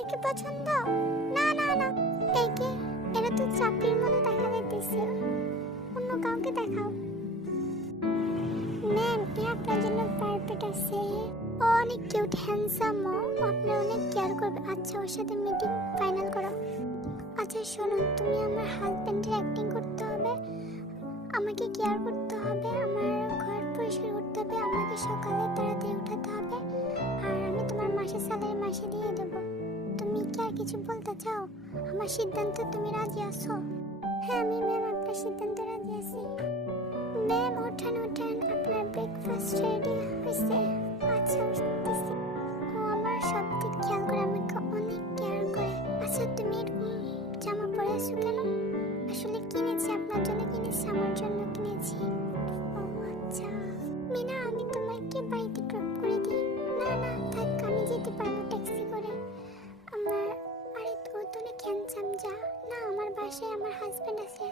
একে পছন্দ? না না না, একে, এটা তো চাকরির মতো দেখা যাইতেছে, অন্য কাউকে দেখাও। ম্যাম, এ আপনার জন্য পারফেক্ট আছে, ও অনেক কিউট হ্যান্ডসাম, ও আপনার অনেক কেয়ার করবে। আচ্ছা, ওর সাথে মিটিং ফাইনাল করো। আচ্ছা শোনো, তুমি আমার হাজবেন্ডের অ্যাক্টিং করতে হবে, আমাকে কেয়ার করতে হবে, আমার ঘর পরিষ্কার করতে হবে, আমাকে সকালে তাড়াতাড়ি উঠাতে হবে, আর আমি তোমার মাসে স্যালারি মাসে দিয়ে দেবো। তুমি কি আর কিছু বলতে চাও? আমার সিদ্ধান্ত তুমি রাজি আছো? হ্যাঁ আমি ম্যাম আপনার সিদ্ধান্তে রাজি আছি। ম্যাম ওঠেন ওঠেন, আপনার ব্রেকফাস্ট রেডি হয়েছে। আচ্ছা উঠতেছি। ও আমার সব দিক খেয়াল করে, আমাকে অনেক কেয়ার করে। আচ্ছা তুমি এরকম জামা পরে আছো কেন? আসলে কিনেছি, আপনার জন্য কিনেছি, আমার জন্য কিনেছি। ও আচ্ছা। মিনা, আমি তোমাকে বাড়িতে ড্রপ করে দিই? না না থাক, আমি যেতে পারবো ট্যাক্সি করে। আমার, আরে ও তো অনেক হ্যান্ডসাম, যা না, আমার বাসায় আমার হাজবেন্ড আছে।